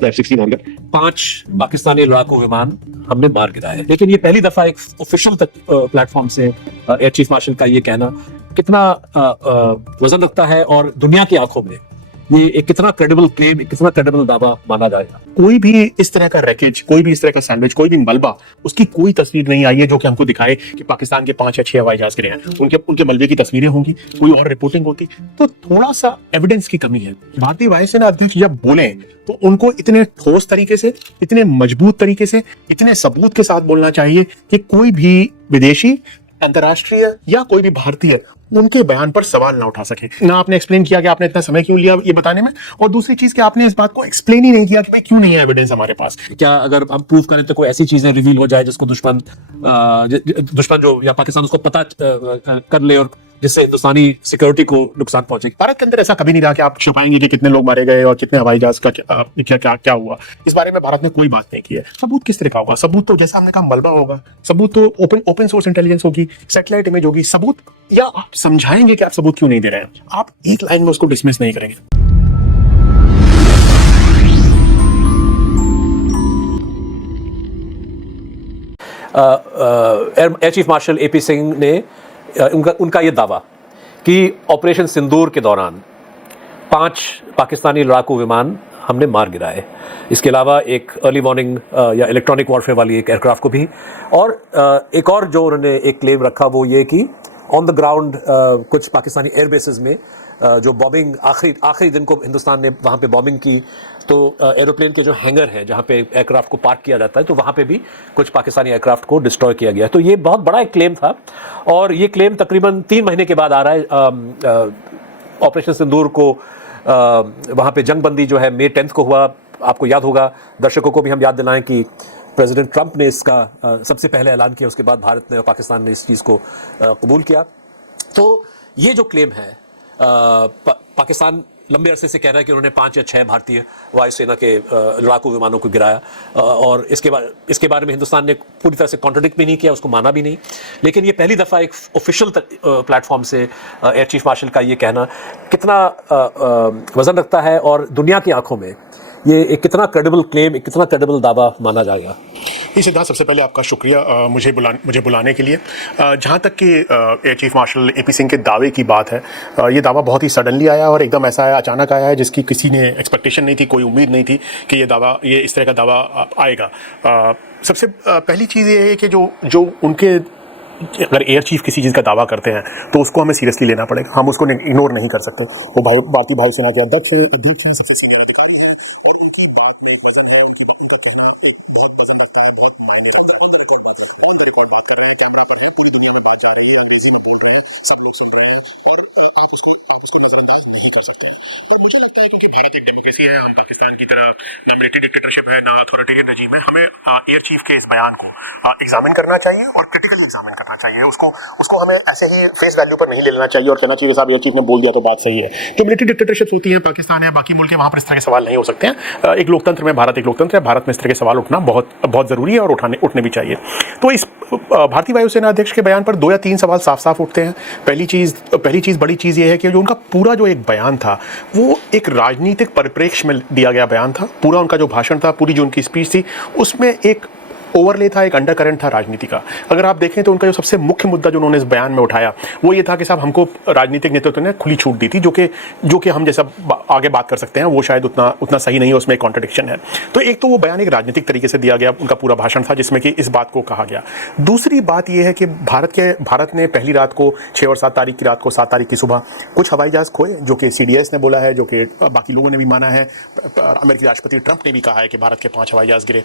F-16 और 5 पाकिस्तानी लड़ाकू विमान हमने मार गिराए। लेकिन ये पहली दफा एक ऑफिशियल प्लेटफॉर्म से एयर चीफ मार्शल का ये कहना कितना वजन रखता है और दुनिया की आंखों में ये एक कितना क्रेडिबल क्लेम, कितना क्रेडिबल दावा माना जाएगा। कोई भी इस तरह का रैकेज, कोई भी इस तरह का सैंडविच, कोई भी मलबा, उसकी कोई तस्वीर नहीं आई है जो कि हमको दिखाए कि पाकिस्तान के 5 या 6 हवाई जहाज गिरे हैं। उनके मलबे की तस्वीरें होंगी, कोई और रिपोर्टिंग होती, तो थोड़ा सा एविडेंस की कमी है। भारतीय वायुसेना अध्यक्ष जब बोले तो उनको इतने ठोस तरीके से, इतने मजबूत तरीके से, इतने सबूत के साथ बोलना चाहिए कि कोई भी विदेशी, अंतर्राष्ट्रीय या कोई भी भारतीय उनके बयान पर सवाल ना उठा सके। ना आपने एक्सप्लेन किया कि आपने इतना समय क्यों लिया ये बताने में, और दूसरी चीज कि आपने इस बात को एक्सप्लेन ही नहीं किया कि भाई क्यों नहीं है एविडेंस हमारे पास। क्या अगर हम प्रूव करें तो कोई ऐसी चीजें रिवील हो जाए जिसको दुश्मन जो या पाकिस्तान उसको पता कर ले और जिससे हिंदुस्तानी सिक्योरिटी को नुकसान पहुंचे। भारत के अंदर ऐसा कभी नहीं रहा कि आप छुपाएंगे कि कितने लोग मारे गए और कितने हवाई जहाज का क्या हुआ। इस बारे में भारत ने कोई बात नहीं की है। सबूत किस तरह का होगा? सबूत तो जैसा हमने कहा मलबा होगा, सबूत तो ओपन सोर्स इंटेलिजेंस होगी, सैटेलाइट इमेज होगी, सबूत, या आप समझाएंगे कि आप सबूत क्यों नहीं दे रहे हैं। आप एक लाइन में उसको डिसमिस नहीं करेंगे। Air chief marshal AP Singh ने उनका ये दावा कि ऑपरेशन सिंदूर के दौरान 5 पाकिस्तानी लड़ाकू विमान हमने मार गिराए। इसके अलावा एक अर्ली वार्निंग या इलेक्ट्रॉनिक वॉरफेयर वाली एक एयरक्राफ्ट को भी, और एक और जो उन्होंने एक क्लेम रखा वो ये कि ऑन द ग्राउंड कुछ पाकिस्तानी एयरबेसेस में जो बॉम्बिंग आखिरी दिन को हिंदुस्तान ने वहाँ पे बॉम्बिंग की, तो एरोप्लेन के जो हैंगर हैं जहाँ पे एयरक्राफ्ट को पार्क किया जाता है, तो वहाँ पे भी कुछ पाकिस्तानी एयरक्राफ्ट को डिस्ट्रॉय किया गया। तो ये बहुत बड़ा एक क्लेम था, और ये क्लेम तकरीबन 3 महीने के बाद आ रहा है। ऑपरेशन सिंदूर को वहाँ पे जंगबंदी जो है May 10 को हुआ। आपको याद होगा, दर्शकों को भी हम याद दिलाएं कि प्रेसिडेंट ट्रंप ने इसका सबसे पहले ऐलान किया, उसके बाद भारत ने और पाकिस्तान ने इस चीज़ को कबूल किया। तो ये जो क्लेम है, पाकिस्तान लंबे अरसे से कह रहा है कि उन्होंने 5 या 6 भारतीय वायुसेना के लड़ाकू विमानों को गिराया, और इसके बारे में हिंदुस्तान ने पूरी तरह से कॉन्ट्रडिक्ट भी नहीं किया, उसको माना भी नहीं। लेकिन ये पहली दफ़ा एक ऑफिशियल प्लेटफॉर्म से एयर चीफ मार्शल का ये कहना कितना वजन रखता है और दुनिया की आंखों में ये एक कितना क्रेडिबल क्लेम, एक कितना क्रेडिबल दावा माना जाएगा। सिद्धार्थ, सबसे पहले आपका शुक्रिया मुझे बुलाने के लिए। जहाँ तक कि air chief marshal AP Singh के दावे की बात है, ये दावा बहुत ही सडनली आया और एकदम ऐसा आया, अचानक आया है, जिसकी किसी ने एक्सपेक्टेशन नहीं थी, कोई उम्मीद नहीं थी कि ये इस तरह का दावा आएगा। सबसे पहली चीज़ ये है कि जो उनके, अगर एयर चीफ किसी चीज़ का दावा करते हैं तो उसको हमें सीरियसली लेना पड़ेगा, हम उसको इग्नोर नहीं कर सकते। वो भारतीय वायुसेना के अध्यक्ष हैं, सबसे सीनियर अधिकारी हैं, और उनकी बात में वजन है, उनकी बात का कहना बहुत वजन रखता है, बहुत मायने रखता है। ऑन द रिकॉर्ड बात कर रहे हैं, कैमरा में पूरी दुनिया में बात जा रही है, अंग्रेजी में बोल रहे हैं, सब लोग सुन रहे हैं, और आप उसको नजरअंदाज नहीं कर सकते। तो मुझे लगता है क्योंकि भारत एक डेमोक्रेसी है, हम पाकिस्तान की तरह ना मिलिट्री डिक्टेटरशिप है, ना अथॉरिटेरियन रजीम है, हमें एयर चीफ के इस बयान को एग्जामिन करना चाहिए और क्रिटिकली एग्जामिन करना चाहिए। उसको हमें ऐसे ही फेस वैल्यू पर नहीं ले लेना चाहिए और कहना चाहिए साहब एयर चीफ ने बोल दिया तो बात सही है। जो मिलिट्री डिक्टेटरशिप्स होती है, पाकिस्तान है, बाकी मुल्क है, वहाँ पर इस तरह के सवाल नहीं हो सकते हैं। एक लोकतंत्र में भारत एक लोकतंत्र है, भारत में इस तरह के सवाल उठना बहुत ज़रूरी है और उठने भी चाहिए। तो इस भारतीय वायुसेना अध्यक्ष के बयान पर 2 या 3 सवाल साफ साफ उठते हैं। पहली चीज़ बड़ी चीज़ ये है कि जो उनका पूरा जो एक बयान था वो एक राजनीतिक परिप्रेक्ष्य में दिया गया बयान था। पूरा उनका जो भाषण था, पूरी जो उनकी स्पीच थी, उसमें एक ओवरले था, एक अंडरकरेंट था राजनीति का। अगर आप देखें तो उनका जो सबसे मुख्य मुद्दा जो उन्होंने इस बयान में उठाया वो ये था कि साहब हमको राजनीतिक नेतृत्व ने खुली छूट दी थी, जो कि हम जैसा आगे बात कर सकते हैं वो शायद उतना सही नहीं है, उसमें एक कॉन्ट्रडिक्शन है। तो एक तो वो बयान एक राजनीतिक तरीके से दिया गया, उनका पूरा भाषण था जिसमें कि इस बात को कहा गया। दूसरी बात यह है कि भारत ने पहली रात को 6 और 7 तारीख की रात को, 7 तारीख की सुबह कुछ हवाई जहाज खोए, जो कि CDS ने बोला है, जो कि बाकी लोगों ने भी माना है। अमेरिकी राष्ट्रपति ट्रंप ने भी कहा है कि भारत के 5 हवाई जहाज गिरे।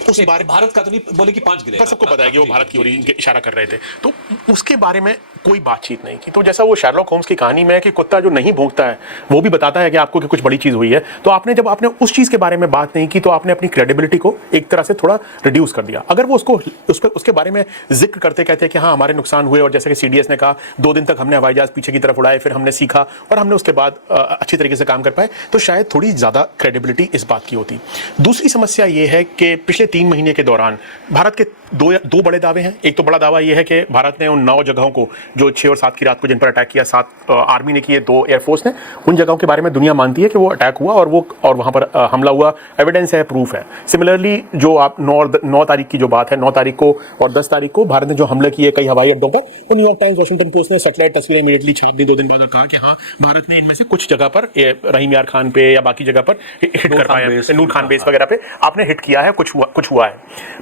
उस बारे भारत का तो नहीं बोले कि 5 गिरे, पर सबको पता है कि वो भारत की ओर इशारा कर रहे थे, तो उसके बारे में कोई बातचीत नहीं की। तो जैसा वो शर्लॉक होम्स की कहानी में है कि कुत्ता जो नहीं भौंकता है वो भी बताता है कि आपको कि कुछ बड़ी चीज़ हुई है। तो जब आपने उस चीज़ के बारे में बात नहीं की तो आपने अपनी क्रेडिबिलिटी को एक तरह से थोड़ा रिड्यूस कर दिया। अगर वो उसके बारे में जिक्र करते कहते हैं कि हाँ हमारे नुकसान हुए, और जैसे कि CDS ने कहा 2 दिन तक हमने हवाई जहाज पीछे की तरफ उड़ाए, फिर हमने सीखा और हमने उसके बाद अच्छी तरीके से काम कर पाए, तो शायद थोड़ी ज़्यादा क्रेडिबिलिटी इस बात की होती। दूसरी समस्या ये है कि पिछले 3 महीने के दौरान भारत के दो बड़े दावे हैं। एक तो बड़ा दावा यह है कि भारत ने उन 9 जगहों को, जो 6 और 7 की रात को जिन पर अटैक किया, 7 आर्मी ने किए, 2 एयरफोर्स ने, उन जगहों के बारे में दुनिया मानती है कि वो अटैक हुआ और वहां पर हमला हुआ, एविडेंस है, प्रूफ है। सिमिलरली जो आप 9 तारीख की जो बात है, 9 तारीख को और 10 तारीख को भारत ने जो हमले किए कई हवाई अड्डों पर, वो न्यूयॉर्क टाइम्स, वॉशिंगटन पोस्ट ने सैटेलाइट तस्वीरें इमीडिएटली छाप दी 2 दिन बाद और कहा कि हाँ, भारत ने इनमें से कुछ जगह पर, रहीम यार खान पे या बाकी जगह पर हिट कर पाया, नूर खान बेस वगैरह पे आपने हिट किया है, कुछ हुआ है।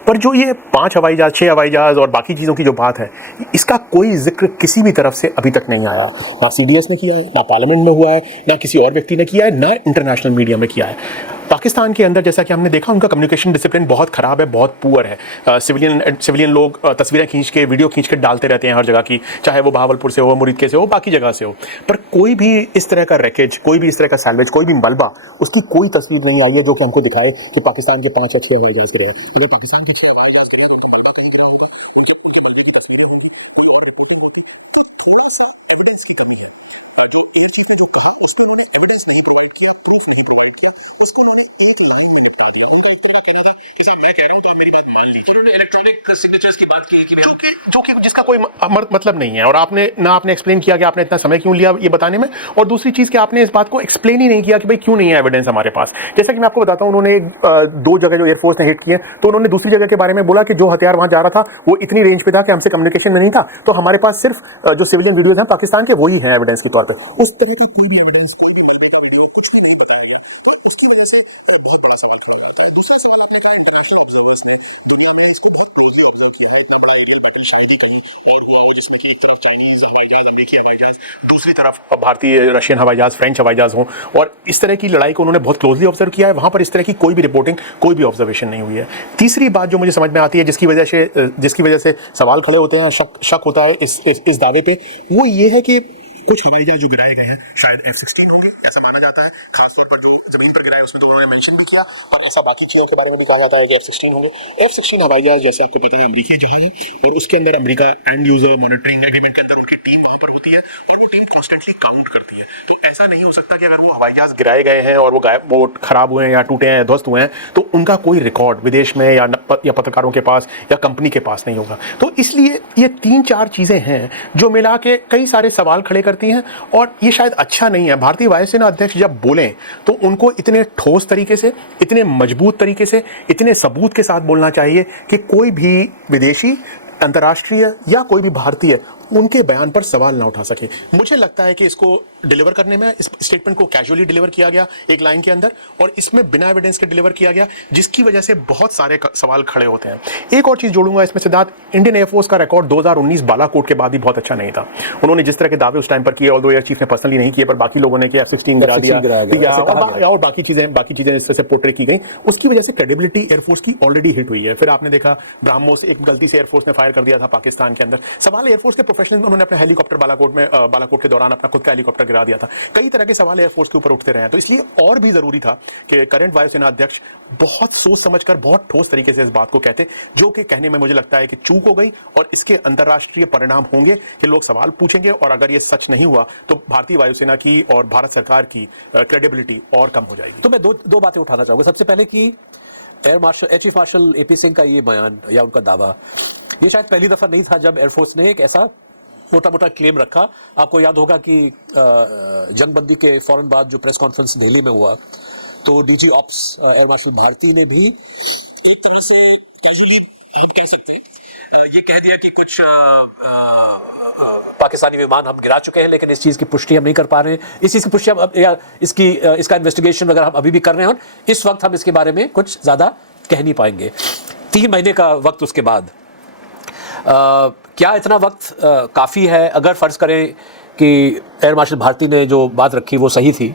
पर जो ये 5 हवाई जहाज, 6 हवाई जहाज और बाकी चीजों की जो बात है, इसका कोई जिक्र किसी भी तरफ से अभी तक नहीं आया। ना CDS ने किया है, ना पार्लियामेंट में हुआ है, ना किसी और व्यक्ति ने किया है, ना इंटरनेशनल मीडिया में किया है। पाकिस्तान के अंदर जैसा कि हमने देखा, उनका कम्युनिकेशन डिसिप्लिन बहुत खराब है, बहुत पुअर है। सिविलियन लोग तस्वीरें खींच के, वीडियो खींच के डालते रहते हैं हर जगह की, चाहे वो बहावलपुर से हो, मुरीदके से हो, बाकी जगह से हो, पर कोई भी इस तरह का रैकेज, कोई भी इस तरह का सैल्वेज, कोई भी मलबा, उसकी कोई तस्वीर नहीं आई है जो कि हमको दिखाए कि पाकिस्तान के 5 या 6 हवाई जहाज गिरे। अगर पाकिस्तान के 6 हवाई जहाज गिरे, थोड़ा सा एविडेंस की कमी है। और जो एक चीज ने जो कहा, उसमें उन्होंने एविडेंस नहीं प्रोवाइड किया, प्रूफ नहीं प्रोवाइड किया, उसको उन्होंने एक लाइन में निपटा दिया। मुझे लगता है कि जैसा मैं कह रहा हूं तो आप मेरी बात मान लीजिए। उन्होंने इलेक्ट्रॉनिक सिग्नेचर्स की बात की कि जो कि जिसका कोई मतलब नहीं है, और आपने एक्सप्लेन किया कि आपने इतना समय क्यों लिया ये बताने में, और दूसरी चीज कि आपने इस बात को एक्सप्लेन ही नहीं किया कि भाई क्यों नहीं है एविडेंस हमारे पास। जैसा कि मैं आपको बताता हूं, उन्होंने 2 जगह जो एयरफोर्स ने हिट किए, तो उन्होंने दूसरी जगह के बारे में बोला कि जो हथियार वहां जा रहा था वो इतनी रेंज पे था कि हमसे कम्युनिकेशन में नहीं था, तो हमारे पास सिर्फ जो सिविलियन वीडियोज हैं पाकिस्तान के, वही है एविडेंस के तौर पर। उस तरह की पूरी एविडेंस, कोई भी मलबे का वीडियो, कुछ भी नहीं बताया गया, तो उसकी वजह से बहुत बड़ा सवाल खड़ा होता है। दूसरा सवाल आपने कहा इंटरनेशनल ऑब्जर्वर्स ने, दुनिया में इसको बहुत क्लोजली ऑब्जर्व किया, इतना बड़ा एरियल बैटल शायद ही कहीं और हुआ हो जिसमें कि एक तरफ चाइनीज हवाई जहाज, अमेरिकी हवाई जहाज, दूसरी तरफ भारतीय, रशियन हवाई जहाज, फ्रेंच हवाई जहाज हों, और इस तरह की लड़ाई को उन्होंने बहुत क्लोजली ऑब्जर्व किया है। वहां पर इस तरह की कोई भी रिपोर्टिंग, कोई भी ऑब्जर्वेशन नहीं हुई है। तीसरी बात जो मुझे समझ में आती है, जिसकी वजह से सवाल खड़े होते हैं, शक होता है इस दावे पे, वो ये है कि कुछ हवाई जहाज जो गिराए गए हैं शायद F-16 होंगे, ऐसा माना जाता है। खासतौर पर जो जमीन पर गिराए उसमें तो उन्होंने मेंशन भी किया, और ऐसा बाकी चीजों के बारे में भी कहा जाता है कि F-16 होंगे। F-16 हवाई जहाज, जैसे आपको पता है, अमेरिकी जहाज है, और उसके अंदर America and user monitoring agreement के अंदर उनकी टीम वहां पर होती है, और वो टीम कॉन्स्टेंटली काउंट करती है। तो ऐसा नहीं हो सकता कि अगर वो हवाई जहाज गिराए गए हैं और वो खराब हुए हैं या टूटे हैं, ध्वस्त हुए हैं, तो उनका कोई रिकॉर्ड विदेश में या पत्रकारों के पास या कंपनी के पास नहीं होगा। तो इसलिए ये 3-4 चीजें हैं जो मिला के कई सारे सवाल खड़े करती हैं, और ये शायद अच्छा नहीं है। भारतीय वायुसेना अध्यक्ष जब बोलें तो उनको इतने ठोस तरीके से, इतने मजबूत तरीके से, इतने सबूत के साथ बोलना चाहिए कि कोई भी विदेशी, अंतर्राष्ट्रीय या कोई भी भारतीय उनके बयान पर सवाल ना उठा सके। मुझे लगता है कि इसको डिलीवर करने में, इस स्टेटमेंट को कैजुअली डिलीवर किया गया एक लाइन के अंदर, और इसमें बिना एविडेंस के डिलीवर किया गया, जिसकी वजह से बहुत सारे सवाल खड़े होते हैं। एक और चीज जोड़ूंगा इसमें सिद्धार्थ, इंडियन एयरफोर्स का रिकॉर्ड 2019 बालाकोट के बाद भी बहुत अच्छा नहीं था। उन्होंने जिस तरह के दावे उस टाइम पर किए, ऑल्दो एयर चीफ ने पर्सनली नहीं किए, पर बाकी लोगों ने किया, F-16 गिरा दिया और बाकी चीजें इस तरह से पोर्ट्रे की गई, उसकी वजह से क्रेडिबिलिटी एयरफोर्स की ऑलरेडी हिट हुई है। फिर आपने देखा ब्रह्मोस एक गलती से एयरफोर्स ने फायर कर दिया था पाकिस्तान के अंदर। सवाल एयरफोर्स के प्रोफेशनल, उन्होंने अपने हेलीकॉप्टर बालाकोट के दौरान अपना खुद का हेलीकॉप्टर गिरा दिया था। कई तरह के सवाल एयरफोर्स के ऊपर उठते रहे हैं, तो इसलिए और भी जरूरी था कि करंट वायुसेना अध्यक्ष बहुत सोच समझकर, बहुत ठोस तरीके से इस बात को कहते, जो कि कहने में मुझे लगता है कि चूक हो गई, और इसके अंतर्राष्ट्रीय परिणाम होंगे कि लोग सवाल पूछेंगे, और अगर ये सच नहीं हुआ तो भारतीय वायुसेना की और भारत सरकार की क्रेडिबिलिटी और कम हो जाएगी। तो मैं दो बातें उठाना चाहूंगा। सबसे पहले कि air chief marshal AP Singh का ये बयान या उनका दावा, ये शायद पहली दफा नहीं था जब एयरफोर्स ने एक ऐसा मोटा क्लेम रखा। आपको याद होगा कि जंगबंदी के फौरन बाद जो प्रेस कॉन्फ्रेंस दिल्ली में हुआ, तो DG ops air marshal Bharti ने भी एक तरह से कैजुअली, आप कह सकते हैं, ये कह दिया कि कुछ पाकिस्तानी विमान हम गिरा चुके हैं, लेकिन इस चीज़ की पुष्टि हम नहीं कर पा रहे हैं, इस चीज़ की पुष्टि हम या इसका इन्वेस्टिगेशन वगैरह हम अभी भी कर रहे हैं, और इस वक्त हम इसके बारे में कुछ ज़्यादा कह नहीं पाएंगे। 3 महीने का वक्त उसके बाद, क्या इतना वक्त काफ़ी है? अगर फ़र्ज़ करें कि एयर मार्शल भारती ने जो बात रखी वो सही थी,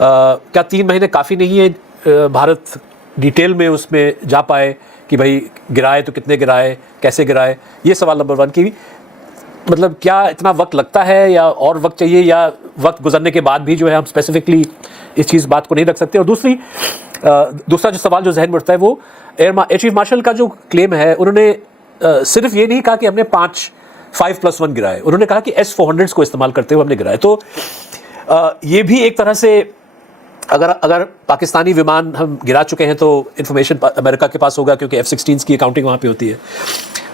क्या 3 महीने काफ़ी नहीं है भारत डिटेल में उसमें जा पाए कि भाई गिराए तो कितने गिराए, कैसे गिराए? ये सवाल नंबर 1 की, मतलब क्या इतना वक्त लगता है या और वक्त चाहिए, या वक्त गुजरने के बाद भी जो है हम स्पेसिफिकली इस बात को नहीं रख सकते? और दूसरा जो सवाल जो जहन में उठता है वो एयर चीफ मार्शल का जो क्लेम है, उन्होंने सिर्फ ये नहीं कहा कि हमने 5+1 गिराए, उन्होंने कहा कि S-400 को इस्तेमाल करते हुए हमने गिराए। तो ये भी एक तरह से अगर अगर पाकिस्तानी विमान हम गिरा चुके हैं तो इन्फॉर्मेशन अमेरिका के पास होगा, क्योंकि F-16s की काउंटिंग वहाँ पे होती है।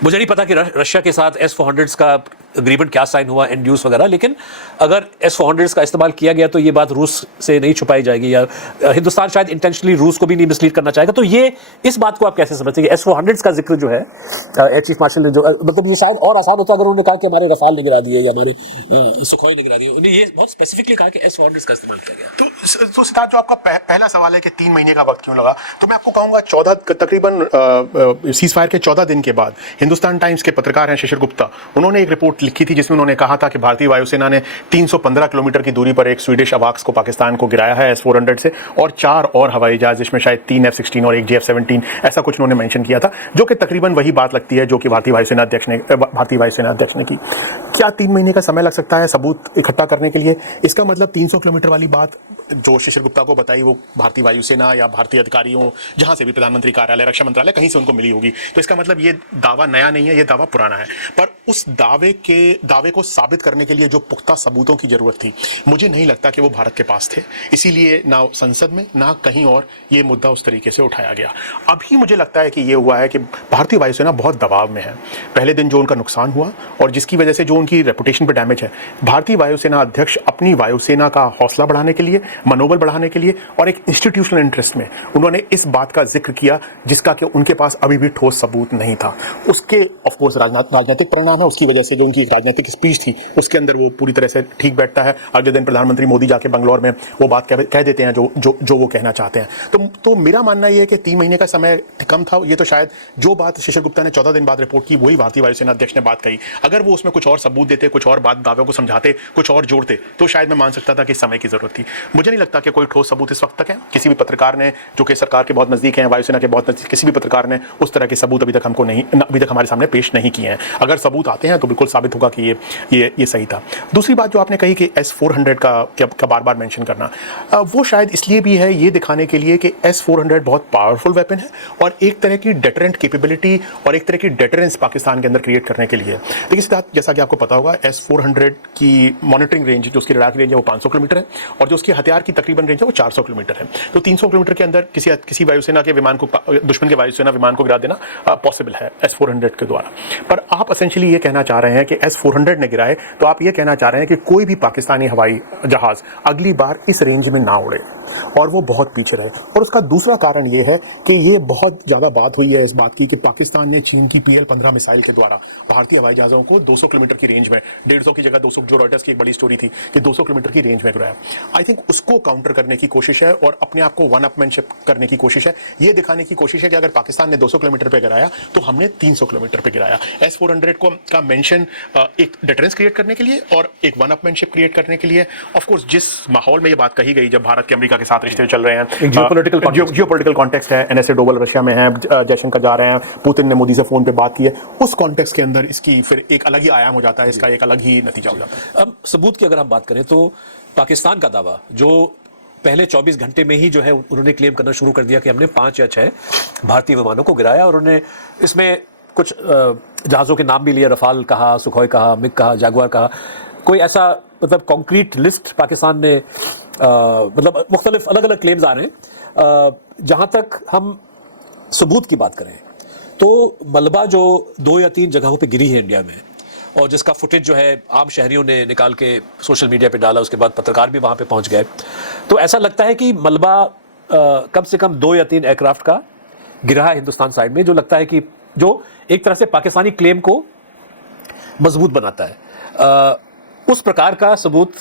मुझे नहीं पता कि रशिया के साथ S-400s का एग्रीमेंट क्या साइन हुआ, एंड यूज वगैरह, लेकिन अगर S-400s का इस्तेमाल किया गया तो ये बात रूस से नहीं छुपाई जाएगी, या हिंदुस्तान शायद इंटेंशनली रूस को भी नहीं मिसलीड करना चाहेगा। तो ये इस बात को आप कैसे समझते हैं कि S-400s का जिक्र जो है एयर चीफ मार्शल ने जो, मतलब ये शायद और आसान होता अगर उन्होंने कहा कि हमारे रफाल ने गिरा दिए या हमारे सुखोई ने गिरा दिए। उन्होंने ये बहुत स्पेसिफिकली कहा कि S-400s का इस्तेमाल किया गया। तो सिद्धार्थ, जो आपका पहला सवाल है कि 3 महीने का वक्त क्यों लगा, तो मैं आपको कहूंगा तकरीबन सीज फायर के 14 दिन के बाद हिंदुस्तान टाइम्स के पत्रकार हैं शिशिर गुप्ता, उन्होंने एक रिपोर्ट लिखी थी जिसमें उन्होंने कहा था कि भारतीय वायुसेना ने 315 किलोमीटर की दूरी पर एक स्वीडिश अवाक्स को पाकिस्तान को गिराया है S-400 से, और 4 और हवाई जहाज, जिसमें शायद 3 F-16 और 1 JF-17, ऐसा कुछ उन्होंने मेंशन किया था, जो कि तकरीबन वही बात लगती है जो कि भारतीय वायुसेना अध्यक्ष ने की। क्या 3 महीने का समय लग सकता है सबूत इकट्ठा करने के लिए? इसका मतलब 300 किलोमीटर वाली बात जो शिशिर गुप्ता को बताई वो भारतीय वायुसेना या भारतीय अधिकारियों, जहां से भी, प्रधानमंत्री कार्यालय, रक्षा मंत्रालय, कहीं से उनको मिली होगी। तो इसका मतलब ये दावा नया नहीं है, ये दावा पुराना है। पर उस दावे को साबित करने के लिए जो पुख्ता सबूतों की जरूरत थी, मुझे नहीं लगता कि वो भारत के पास थे। इसीलिए ना संसद में ना कहीं और ये मुद्दा उस तरीके से उठाया गया। अभी मुझे लगता है कि ये हुआ है कि भारतीय वायुसेना बहुत दबाव में है। पहले दिन जो उनका नुकसान हुआ और जिसकी वजह से जो उनकी रेपुटेशन पर डैमेज है, भारतीय वायुसेना अध्यक्ष अपनी वायुसेना का हौसला बढ़ाने के लिए, मनोबल बढ़ाने के लिए और एक इंस्टीट्यूशनल इंटरेस्ट में उन्होंने इस बात का जिक्र किया जिसका कि उनके पास अभी भी ठोस सबूत नहीं था। उसके ऑफ कोर्स राजनीतिक परिणाम है, उसकी वजह से जो उनकी राजनीतिक स्पीच थी उसके अंदर वो पूरी तरह से ठीक बैठता है। अगले दिन प्रधानमंत्री मोदी जाके बंगलौर में वो बात कह देते हैं जो वो कहना चाहते हैं। तो मेरा मानना ये है कि 3 महीने का समय कम था। ये तो शायद जो बात शिशिर गुप्ता ने 14 दिन बाद रिपोर्ट की, वही भारतीय वायुसेना अध्यक्ष ने बात कही। अगर वो उसमें कुछ और सबूत देते, कुछ और बात दावे को समझाते, कुछ और जोड़ते, तो शायद मैं मान सकता था कि समय की जरूरत थी। मुझे नहीं लगता कि कोई ठोस सबूत इस वक्त तक है। किसी भी पत्रकार ने, जो कि सरकार के बहुत नजदीक हैं, वायुसेना के बहुत नजदीक, किसी भी पत्रकार ने उस तरह के सबूत अभी तक हमारे सामने पेश नहीं किए हैं। अगर सबूत आते हैं तो बिल्कुल साबित होगा कि ये सही था। दूसरी बात जो आपने कही कि S-400 का बार-बार मेंशन करना, वो शायद इसलिए भी है, ये दिखाने के लिए कि S-400 बहुत पावरफुल वेपन है और एक तरह की डेटरेंट कैपेबिलिटी और एक तरह की डेटरेंस पाकिस्तान के अंदर क्रिएट करने के लिए। देखिए सिद्धार्थ, जैसा कि आपको पता होगा, S-400 की मॉनिटरिंग रेंज, जो उसकी रडार की रेंज है, वो 500 किलोमीटर है और जो उसकी हथियार की तकरीबन रेंज है वो 400 किलोमीटर है। तो 300 किलोमीटर के अंदर किसी वायुसेना के विमान को, दुश्मन के वायुसेना विमान को गिरा देना पॉसिबल है S-400 के द्वारा। पर आप एसेंशियली ये कहना चाह रहे हैं कि S-400 ने गिराए, तो आप ये कहना चाह रहे हैं कि कोई भी पाकिस्तानी हवाई जहाज अगली बार इस रेंज में ना उड़े और वो बहुत पीछे रहे। और उसका दूसरा कारण ये है कि ये बहुत ज़्यादा बात हुई है इस बात की कि पाकिस्तान ने चीन की PL-15 मिसाइल के द्वारा भारतीय हवाई जहाज़ों को 200 किलोमीटर की रेंज में, 150 की जगह 200, जो रॉयटर्स की एक बड़ी स्टोरी थी कि 200 किलोमीटर की रेंज में गिराया। आई थिंक उसको काउंटर करने की कोशिश है और अपने आप को वन अपमैनशिप करने की कोशिश है। ये दिखाने की कोशिश है कि अगर पाकिस्तान ने 200 किलोमीटर पे गिराया तो हमने 300 किलोमीटर पे गिराया। S-400 का मेंशन एक डिटरेंस क्रिएट करने के लिए और एक वन अपमैनशिप क्रिएट करने के लिए। ऑफ कोर्स जिस माहौल में ये बात कही गई, जब भारत के अमेरिका के साथ रिश्ते चल रहे हैं, जियोपॉलिटिकल कॉन्टेक्स्ट है, NSA डोवल रशिया में है, जयशंकर जा रहे हैं, पुतिन ने मोदी से फोन पे बात की है, उस कॉन्टेक्स्ट के अंदर इसकी फिर एक अलग ही आयाम हो जाता है, इसका एक अलग ही नतीजा हो जाता है। अब सबूत की अगर हम बात करें तो पाकिस्तान का दावा जो पहले 24 घंटे में ही जो है उन्होंने क्लेम करना शुरू कर दिया कि हमने 5 या 6 भारतीय विमानों को गिराया, और उन्होंने इसमें कुछ जहाज़ों के नाम भी लिए, रफाल कहा, सुखोई कहा, मिग कहा, जागुआर कहा। कोई ऐसा मतलब कॉन्क्रीट लिस्ट पाकिस्तान ने, मतलब मुख्तलिफ अलग अलग क्लेम्स आ रहे हैं। जहाँ तक हम सबूत की बात करें तो मलबा जो 2 या 3 जगहों पे गिरी है इंडिया में, और जिसका फुटेज जो है आम शहरियों ने निकाल के सोशल मीडिया पे डाला, उसके बाद पत्रकार भी वहाँ पे पहुँच गए, तो ऐसा लगता है कि मलबा कम से कम 2 या 3 एयरक्राफ्ट का गिरा है हिंदुस्तान साइड में, जो लगता है कि जो एक तरह से पाकिस्तानी क्लेम को मजबूत बनाता है। उस प्रकार का सबूत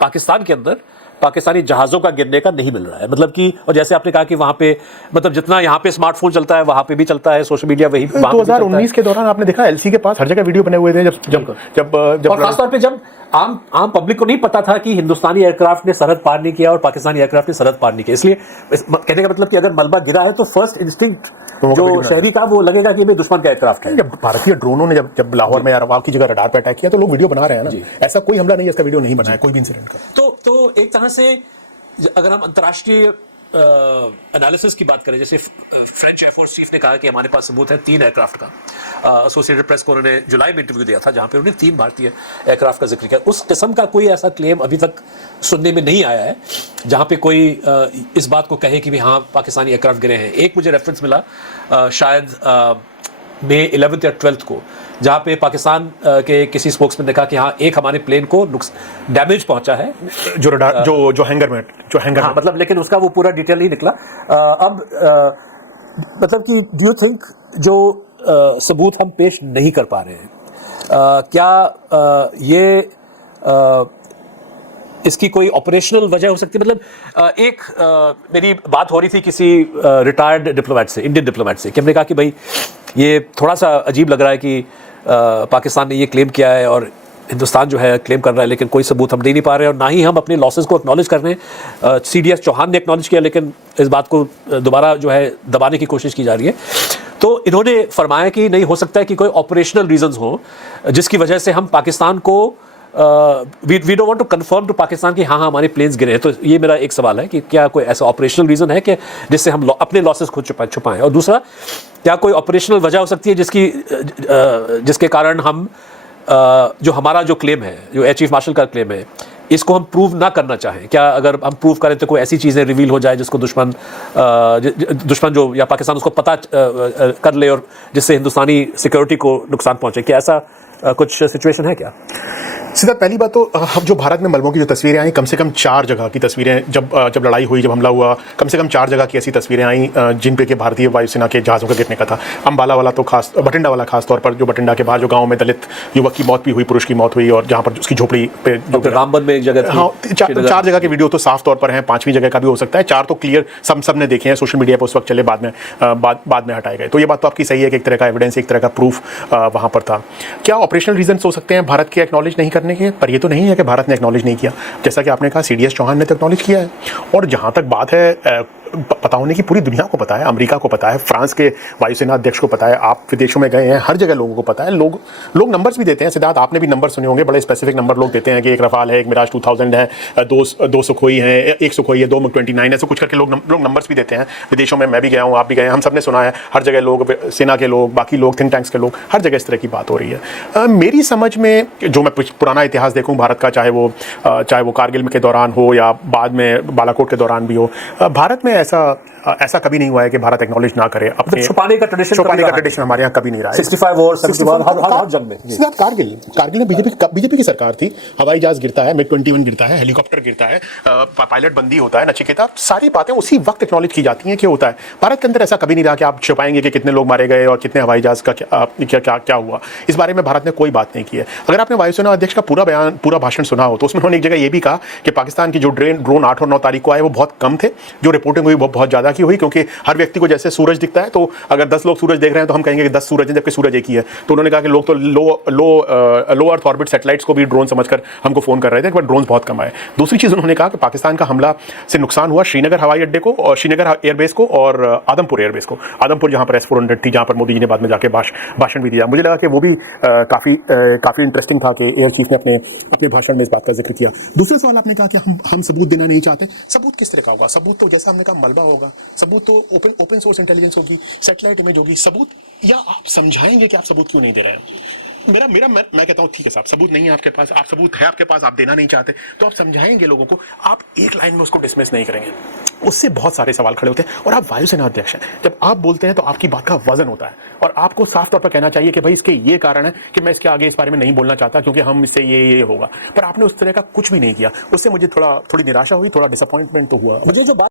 पाकिस्तान के अंदर पाकिस्तानी जहाज़ों का गिरने का नहीं मिल रहा है। मतलब कि, और जैसे आपने कहा कि वहाँ पे, मतलब जितना यहाँ पे स्मार्टफोन चलता है वहाँ पे भी चलता है, सोशल मीडिया वही 2019 के दौरान आपने देखा LC के पास हर जगह वीडियो बने हुए थे, जब और खासतौर पे जब आम पब्लिक को नहीं पता था कि हिंदुस्तानी एयरक्राफ्ट ने सरहद पार नहीं किया और पाकिस्तानी एयरक्राफ्ट ने सरहद पार नहीं किया। इसलिए कहने का मतलब कि अगर मलबा गिरा है तो फर्स्ट इंस्टिंक्ट जो शहरी का वो लगेगा कि ये दुश्मन का एयरक्राफ्ट है। जब भारतीय ड्रोनों ने जब लाहौर में अरवाल की जगह रडार पे अटैक किया तो लोग वीडियो बना रहे हैं ना। ऐसा कोई हमला नहीं है इसका वीडियो नहीं बनाया कोई भी इंसिडेंट का। तो एक तरह से अगर हम अंतर्राष्ट्रीय एनालिसिस की बात करें, जैसे फ्रेंच एयरफोर्स चीफ ने कहा कि हमारे पास सबूत है 3 एयरक्राफ्ट का। एसोसिएटेड प्रेस को उन्होंने जुलाई में इंटरव्यू दिया था जहां पे उन्होंने 3 भारतीय एयरक्राफ्ट का जिक्र किया। उस किस्म का कोई ऐसा क्लेम अभी तक सुनने में नहीं आया है जहां पे कोई इस बात को कहे कि भी हाँ पाकिस्तानी एयरक्राफ्ट गिरे हैं। एक मुझे रेफरेंस मिला शायद मई 11th या 12th को, जहाँ पे पाकिस्तान के किसी स्पोक्समैन ने कहा कि हाँ एक हमारे प्लेन को डैमेज पहुंचा है जो रडार जो हैंगर में हाँ, मतलब लेकिन उसका वो पूरा डिटेल नहीं निकला। मतलब कि डू यू थिंक जो सबूत हम पेश नहीं कर पा रहे हैं, क्या ये इसकी कोई ऑपरेशनल वजह हो सकती है? मतलब मेरी बात हो रही थी किसी रिटायर्ड डिप्लोमेट से, इंडियन डिप्लोमेट से, कि हमने कहा कि भाई ये थोड़ा सा अजीब लग रहा है कि पाकिस्तान ने ये क्लेम किया है और हिंदुस्तान जो है क्लेम कर रहा है, लेकिन कोई सबूत हम दे नहीं पा रहे हैं और ना ही हम अपने लॉसेस को एक्नॉलेज कर रहे हैं। CDS चौहान ने एक्नॉलेज किया, लेकिन इस बात को दोबारा जो है दबाने की कोशिश की जा रही है। तो इन्होंने फरमाया कि नहीं हो सकता है कि कोई ऑपरेशनल रीजंस हो जिसकी वजह से हम पाकिस्तान को we don't want to confirm to Pakistan कि हाँ हमारे प्लेन्स गिरे हैं। तो ये मेरा एक सवाल है कि क्या कोई ऐसा ऑपरेशनल रीजन है कि जिससे हम अपने लॉसेस खुद छुपाएं, और दूसरा क्या कोई ऑपरेशनल वजह हो सकती है जिसके कारण हम जो हमारा जो क्लेम है, जो एयर चीफ मार्शल का क्लेम है, इसको हम प्रूव ना करना चाहें? क्या अगर हम प्रूव करें तो कोई ऐसी चीज़ें रिवील हो जाए जिसको दुश्मन जो या पाकिस्तान उसको पता कर ले और जिससे हिंदुस्तानी सिक्योरिटी को नुकसान पहुंचे? क्या ऐसा कुछ सिचुएशन है क्या? सिद्धार्थ, पहली बात तो अब जो भारत में मलबों की जो तस्वीरें आई, कम से कम 4 जगह की तस्वीरें, जब लड़ाई हुई, जब हमला हुआ, कम से कम 4 जगह की ऐसी तस्वीरें आई जिन पे के भारतीय वायुसेना के जहाज़ों का गिरने का था। अंबाला वाला तो खास, बठिंडा वाला खास तौर पर, जो बठिंडा के बाहर जो गाँव में दलित युवक की मौत भी हुई, पुरुष की मौत हुई, और जहाँ पर उसकी झोपड़ी पे रामबन में एक जगह थी। हाँ, 4 जगह के वीडियो तो साफ तौर पर हैं, 5वीं जगह का भी हो सकता है। 4 तो क्लियर सब ने देखे हैं, सोशल मीडिया पर उस वक्त चले, बाद में हटाए गए। तो ये बात तो आपकी सही है कि एक तरह का एविडेंस, एक तरह का प्रूफ वहाँ पर था। क्या ऑपरेशनल रीजन हो सकते हैं भारत के एक्नॉलेज नहीं करने के? पर ये तो नहीं है कि भारत ने एक्नॉलेज नहीं किया। जैसा कि आपने कहा, CDS चौहान ने तो एक्नॉलेज किया है, और जहां तक बात है पता होने की, पूरी दुनिया को पता है, अमेरिका को पता है, फ्रांस के वायुसेना अध्यक्ष को पता है, आप विदेशों में गए हैं, हर जगह लोगों को पता है। लोग नंबर्स भी देते हैं। सिद्धार्थ, आपने भी नंबर सुने होंगे, बड़े स्पेसिफिक नंबर लोग देते हैं कि एक रफाल है, एक मिराज 2000 है, 2 सुखोई है, 1 सुखोई है, 2 MiG-29, ऐसे कुछ करके लोग नंबर्स भी देते हैं। विदेशों में मैं भी गया हूँ, आप भी गए हैं, हम सब ने सुना है, हर जगह लोग, सेना के लोग, बाकी लोग, थिंक टैंक्स के लोग, हर जगह इस तरह की बात हो रही है। मेरी समझ में, जो मैं पुराना इतिहास देखूँ भारत का, चाहे वो कारगिल के दौरान हो या बाद में बालाकोट के दौरान भी हो, भारत में ऐसा कभी नहीं हुआ है कि भारत एक्नॉलेज ना करे। अपने छुपाने का ट्रेडिशन हमारे यहाँ कभी नहीं रहा है। 65 और 71 हर जंग में। सिद्धार्थ, कारगिल में बीजेपी की सरकार थी, हवाई जहाज गिरता है, MiG-21 गिरता है, हेलीकॉप्टर गिरता है, पायलट बंदी होता है, नचिकेता, सारी बातें उसी वक्त एक्नॉलेज की जाती हैं कि होता है। भारत के अंदर ऐसा कभी नहीं रहा कि आप छुपाएंगे कि कितने लोग मारे गए और कितने हवाई जहाज का क्या हुआ। इस बारे में भारत ने कोई बात नहीं की है। अगर आपने वायुसेना अध्यक्ष का पूरा भाषण सुना हो तो उसमें उन्होंने एक जगह ये भी कहा कि पाकिस्तान की जो ड्रोन 8 और 9 तारीख को आए वो बहुत कम थे, जो रिपोर्टिंग हुई वो बहुत ज़्यादा की हुई, क्योंकि हर व्यक्ति को जैसे सूरज दिखता है, तो अगर 10 लोग सूरज देख रहे हैं तो हम कहेंगे कि 10 सूरज हैं, जबकि सूरज एक ही है। तो उन्होंने कहा कि लोग तो लो अर्थ ऑर्बिट सैटेलाइट्स को भी ड्रोन समझकर हमको फोन कर रहे थे, बट ड्रोन बहुत कम आए। दूसरी चीज़ उन्होंने कहा कि पाकिस्तान का हमला से नुकसान हुआ श्रीनगर हवाई अड्डे को, और श्रीनगर एयरबेस को, और आदमपुर एयरबेस को। आदमपुर जहाँ पर S-400 थी, जहाँ पर मोदी जी ने बाद में जाके भाषण भी दिया। मुझे लगा कि वो भी काफ़ी इंटरेस्टिंग था कि एयर चीफ ने अपने भाषण में इस बात का जिक्र किया। दूसरा सवाल आपने कहा कि हम सबूत देना नहीं चाहते। सबूत किस तरह का होगा? सबूत तो जैसा हमने कहा मलबा होगा, सबूत तो ओपन सोर्स इंटेलिजेंस होगी, सैटेलाइट इमेज होगी। सबूत, या आप समझाएंगे कि आप सबूत क्यों नहीं दे रहे हैं? मैं कहता हूं ठीक है साहब, सबूत नहीं है आपके पास, आप सबूत है आपके पास, आप देना नहीं चाहते, तो आप समझाएंगे लोगों को, आप एक लाइन में उसको डिसमिस नहीं करेंगे। उससे बहुत सारे सवाल खड़े होते हैं। और आप वायुसेना अध्यक्ष हैं, जब आप बोलते हैं तो आपकी बात का वजन होता है, और आपको साफ तौर पर कहना चाहिए कि भाई इसके ये कारण है कि मैं इसके आगे इस बारे में नहीं बोलना चाहता, क्योंकि हम इससे ये होगा। पर आपने उस तरह का कुछ भी नहीं किया। उससे मुझे थोड़ी निराशा हुई, थोड़ा डिसअपॉइंटमेंट तो हुआ। मुझे जो बात